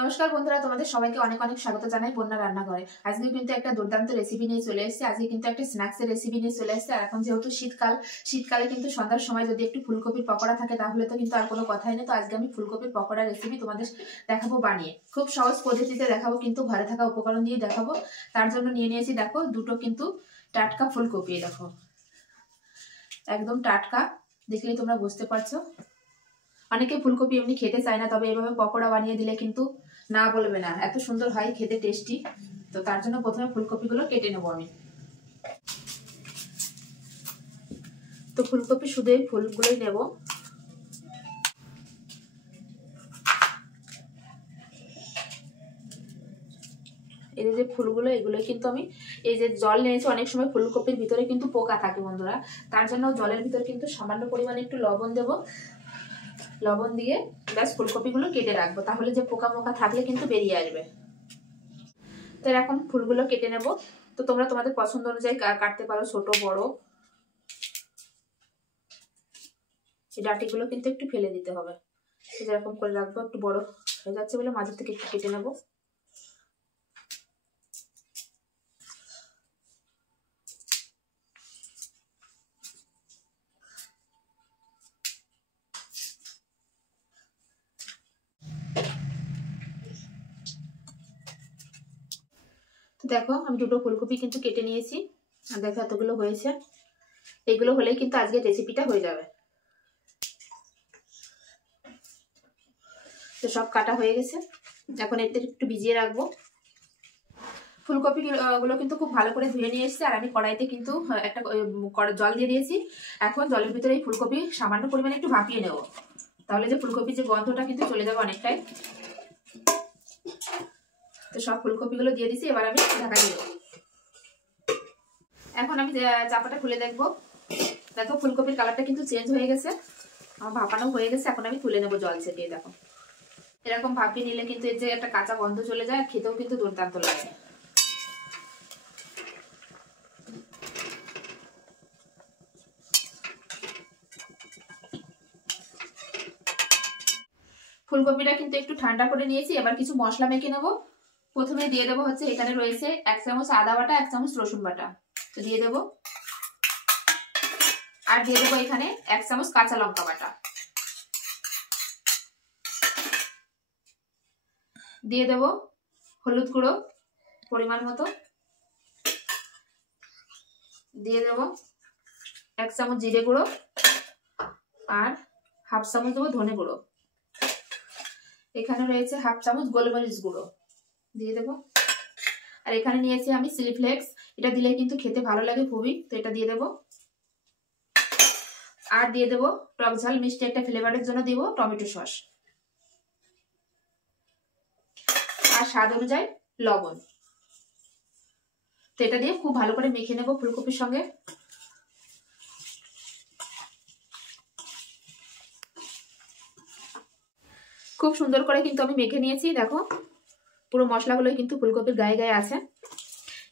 নমস্কার বন্ধুরা, তোমাদের সবাইকে অনেক অনেক স্বাগত জানাই বন্যা রান্নাঘরে। আজকে কিন্তু একটা দুর্দান্ত রেসিপি নিয়ে চলে এসেছি। আজকে কিন্তু একটা স্ন্যাক্সের রেসিপি নিয়ে চলে এসেছি। আর এখন যেহেতু শীতকালে কিন্তু সন্ধ্যার সময় যদি একটু ফুলকপির পকোড়া থাকে তাহলে তো কিন্তু আর কোনো কথাই নেই। তো আজকে আমি ফুলকপির পকোড়া রেসিপি তোমাদের দেখাবো বানিয়ে, খুব সহজ পদ্ধতিতে দেখাবো, কিন্তু ঘরে থাকা উপকরণ দিয়ে দেখাবো। তার জন্য নিয়ে নিয়েছি দেখো দুটো কিন্তু টাটকা ফুলকপি। দেখো একদম টাটকা, দেখলেই তোমরা বুঝতে পারছো। অনেকে ফুলকপি এমনি খেতে চায় না, তবে এভাবে পকোড়া বানিয়ে দিলে কিন্তু না বলবে না, এত সুন্দর হয় খেতে, টেস্টি। তো তার জন্য প্রথমে ফুলকপিগুলো কেটে নেবো আমি। তো ফুলকপি শুধু এই ফুলগুলোই নেব। এই যে ফুলগুলো, এগুলো কিন্তু আমি এই যে জল নিয়েছি, অনেক সময় ফুলকপির ভিতরে কিন্তু পোকা থাকে বন্ধুরা, তার জন্য জলের ভিতরে কিন্তু সামান্য পরিমাণে একটু লবণ দেব। লবণ দিয়ে ব্যাস ফুলকপিগুলো কেটে রাখবো, তাহলে যে পোকা মোকা থাকলে কিন্তু বেরিয়ে আসবে। তো এরকম ফুলগুলো কেটে নেব। তো তোমরা তোমাদের পছন্দ অনুযায়ী কাটতে পারো, ছোট বড়। এই ডাঁটিগুলো কিন্তু একটু ফেলে দিতে হবে। যেরকম করে রাখবো, একটু বড় হয়ে যাচ্ছে বলে মাঝের থেকে একটু কেটে নেব। দেখো আমি দুটো ফুলকপি কিন্তু কেটে নিয়েছি, আর দেখো এতগুলো হয়েছে। এইগুলো হলেই কিন্তু আজকের রেসিপিটা হয়ে যাবে। তো সব কাটা হয়ে গেছে, এখন এতে একটু ভিজিয়ে রাখবো। ফুলকপি গুলো কিন্তু খুব ভালো করে ধুয়ে নিয়ে এসেছি, আর আমি কড়াইতে কিন্তু একটা জল দিয়ে দিয়েছি। এখন জলের ভিতরে এই ফুলকপি সামান্য পরিমাণে একটু ভাপিয়ে নেব, তাহলে যে ফুলকপির যে গন্ধটা কিন্তু চলে যাবে অনেকটাই। তো সব ফুলকপিগুলো দিয়ে দিছি, এবার আমি ঢাকা দিয়ে দেবো। এখন আমি চাপাটা খুলে দেখবো। দেখো ফুলকপির কালারটা কিন্তু চেঞ্জ হয়ে গেছে, আমার ভাপানো হয়ে গেছে। এখন আমি তুলে নেবো জল ছেটিয়ে। দেখো এরকম ভাপিয়ে নিলে কিন্তু এর যে একটা কাঁচা গন্ধ চলে যায়, খেতেও কিন্তু দুর্দান্ত লাগে। ফুলকপিটা কিন্তু একটু ঠান্ডা করে নিয়েছি, এবার কিছু মশলা মেখে নেবো। প্রথমে দিয়ে দেবো হচ্ছে, এখানে রয়েছে 1 চামচ আদা বাটা, 1 চামচ রসুন বাটা, তো দিয়ে দেবো। আর দিয়ে দেবো এখানে 1 চামচ কাঁচা লঙ্কা বাটা, দিয়ে দেবো হলুদ গুঁড়ো পরিমাণ মতো, দিয়ে দেবো 1 চামচ জিরে গুঁড়ো, আর 1/2 চামচ দেবো ধনে গুঁড়ো। এখানে রয়েছে 1/2 চামচ গোলমরিচ গুঁড়ো, দিয়ে দেবো। আর এখানে নিয়েছি আমি চিলি ফ্লেক্স, এটা দিলে কিন্তু খেতে ভালো লাগে খুবই, তো এটা দিয়ে দেবো। আর দিয়ে দেবো টক ঝাল মিষ্টি একটা ফ্লেভারের জন্য দিব টমেটো সস, আর স্বাদ অনুযায়ী লবণ। তো এটা দিয়ে খুব ভালো করে মেখে নেব ফুলকপির সঙ্গে। খুব সুন্দর করে কিন্তু আমি মেখে নিয়েছি, দেখো পুরো মশলাগুলো কিন্তু ফুলকপির গায়ে গায়ে আছে।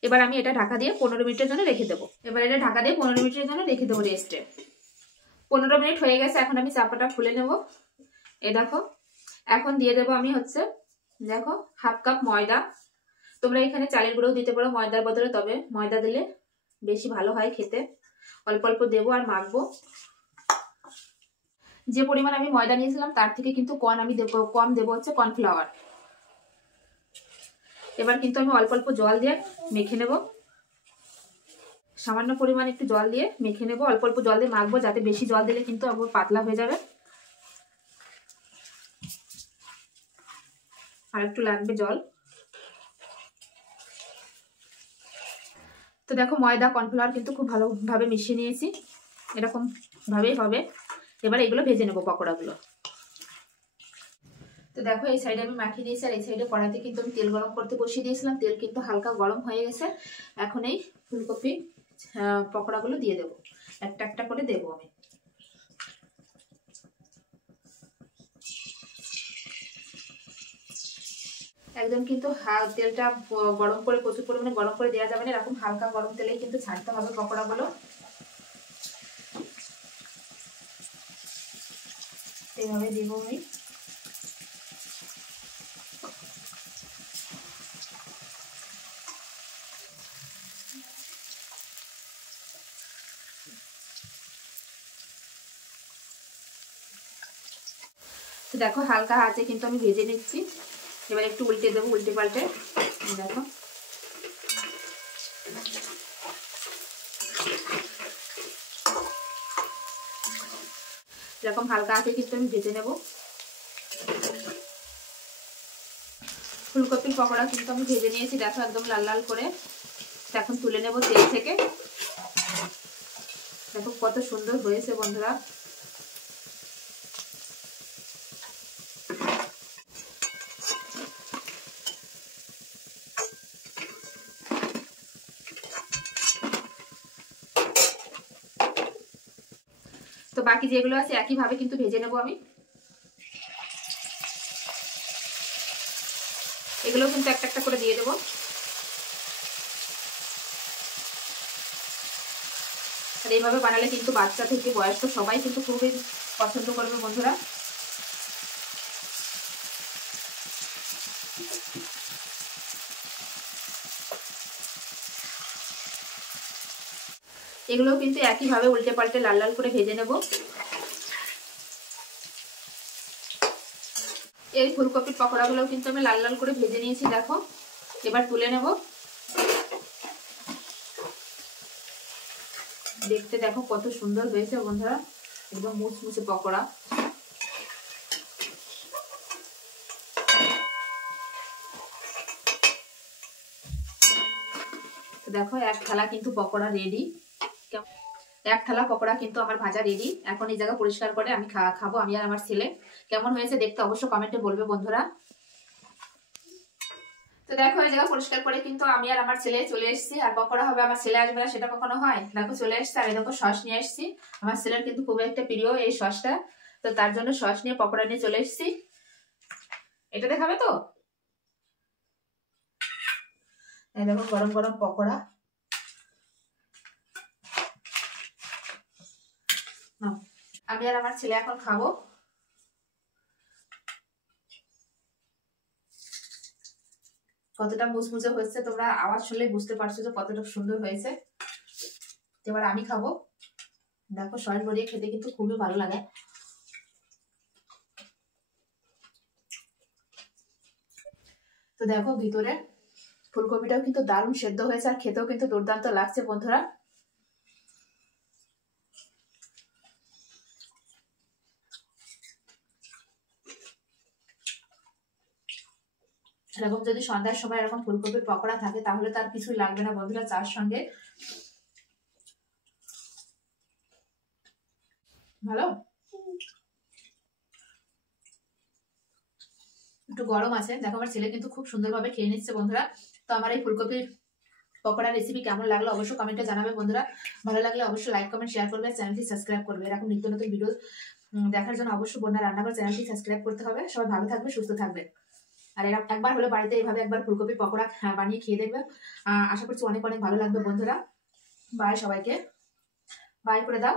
এবার আমি এটা ঢাকা দিয়ে 15 মিনিটের জন্য রেখে দেবো। এবার এটা ঢাকা দিয়ে 15 মিনিটের জন্য রেখে দেবো রেস্টে। 15 মিনিট হয়ে গেছে, এখন আমি চাপাটা খুলে নেব। এই দেখো এখন দিয়ে দেবো আমি হচ্ছে, দেখো 1/2 কাপ ময়দা। তোমরা এখানে চালের গুঁড়োও দিতে পারো ময়দার বদলে, তবে ময়দা দিলে বেশি ভালো হয় খেতে। অল্প অল্প দেবো আর মাখবো। যে পরিমাণ আমি ময়দা নিয়েছিলাম তার থেকে কিন্তু কম দেবো হচ্ছে কর্নফ্লাওয়ার। এবার কিন্তু আমি অল্প অল্প জল দিয়ে মেখে নেব, সামান্য পরিমাণ একটু জল দিয়ে মেখে নেব। অল্প অল্প জল দিয়ে মাখবো, যাতে বেশি জল দিলে কিন্তু আবার পাতলা হয়ে যাবে, আর একটু লাগবে জল। তো দেখো ময়দা কর্নফ্লাওয়ার কিন্তু খুব ভালোভাবে মিশিয়ে নিয়েছি, এরকম ভাবেই হবে। এবার এগুলো ভেজে নেবো পকোড়াগুলো। তো দেখো এই সাইডে আমি মাখিয়ে দিয়েছি, আর এই সাইডে কড়াইতে কিন্তু আমি তেল গরম করতে বসিয়ে দিয়েছিলাম। তেল কিন্তু হালকা গরম হয়ে গেছে। এখন এই ফুলকপি পকোড়াগুলো দিয়ে দেবো, একটা একটা করে দেবো আমি। একদম কিন্তু তেলটা গরম করে, প্রচুর পরিমাণে গরম করে দেওয়া যাবে না, এরকম হালকা গরম তেলেই কিন্তু ছাড়তে হবে পকোড়াগুলো। এইভাবে দেবো আমি। তো দেখো হালকা হাতে কিন্তু আমি ভেজে নিচ্ছি। এবার একটু উল্টে দেবো, উল্টে পাল্টে। দেখো এরকম হালকা হাতে কিন্তু আমি ভেজে নেব। ফুলকপির পকোড়া কিন্তু আমি ভেজে নিয়েছি, দেখো একদম লাল লাল করে। এখন তুলে নেব তেল থেকে। দেখো কত সুন্দর হয়েছে বন্ধুরা। তো বাকি যেগুলো আছে একইভাবে কিন্তু ভেজে নেব আমি। এগুলো কিন্তু একটা একটা করে দিয়ে দেবো। আর এইভাবে বানালে কিন্তু বাচ্চা থেকে বয়স্ক সবাই কিন্তু খুবই পছন্দ করবে বন্ধুরা। এগুলো কিন্তু একইভাবে উল্টে পাল্টে লাল লাল করে ভেজে নেব। এই ফুলকপির পকোড়াগুলো কিন্তু আমি লাল লাল করে ভেজে নিয়েছি, দেখো। এবার তুলে নেব। দেখতে দেখো কত সুন্দর হয়েছে বন্ধুরা, একদম মুচমুচে পকোড়া। তো দেখো এক থালা কিন্তু পকোড়া রেডি। এক থালা পকোড়া কিন্তু আমার ভাজা রেডি। এখন এই জায়গা পরিষ্কার করে আমি খাবো, আমি আর আমার ছেলে। কেমন হয়েছে দেখতে অবশ্যই কমেন্টে বলবে বন্ধুরা। তো দেখো এই জায়গা পরিষ্কার করে কিন্তু আমি আর আমার ছেলে চলে এসেছি। আর পকোড়া হবে, আমার ছেলে আসবে না সেটা কখনো হয়। দেখো চলে এসেছে। আর এই দেখো সস নিয়ে এসেছি। আমার ছেলের কিন্তু খুব একটা প্রিয় এই সসটা, তো তার জন্য সস নিয়ে পকোড়া নিয়ে চলে এসেছি। এটা দেখাবে তো। এই দেখো গরম গরম পকোড়া। আমি আর আমার ছেলে এখন খাবো। কতটা মুচমুচে হয়েছে তোমরা আওয়াজ শুনলে বুঝতে পারছো যে কতটা সুন্দর হয়েছে। এবার আমি খাবো। দেখো সস ভরিয়ে খেতে কিন্তু খুবই ভালো লাগে। তো দেখো ভিতরে ফুলকপিটাও কিন্তু দারুণ সেদ্ধ হয়েছে, আর খেতেও কিন্তু দুর্দান্ত লাগছে বন্ধুরা। এরকম যদি সন্ধ্যার সময় এরকম ফুলকপির পকোড়া থাকে তাহলে তার কিছুই লাগবে না বন্ধুরা চার সঙ্গে। ভালো, একটু গরম আছে। দেখো আমার ছেলে কিন্তু খুব সুন্দরভাবে খেয়ে নিচ্ছে বন্ধুরা। তো আমার এই ফুলকপির পকোড়া রেসিপি কেমন লাগলো অবশ্যই কমেন্টে জানাবে বন্ধুরা। ভালো লাগলে অবশ্যই লাইক কমেন্ট শেয়ার করবে, চ্যানেলটি সাবস্ক্রাইব করবে। এরকম নিত্য নতুন ভিডিও দেখার জন্য অবশ্যই বন্যা রান্নাঘর চ্যানেলটি সাবস্ক্রাইব করতে হবে। সবাই ভালো থাকবে, সুস্থ থাকবে। আর এরা একবার হলে বাড়িতে এইভাবে একবার ফুলকপির পকোড়া বানিয়ে খেয়ে দেখবে। আশা করছি অনেক অনেক ভালো লাগবে বন্ধুরা। বাই সবাইকে, বাই করে দাও।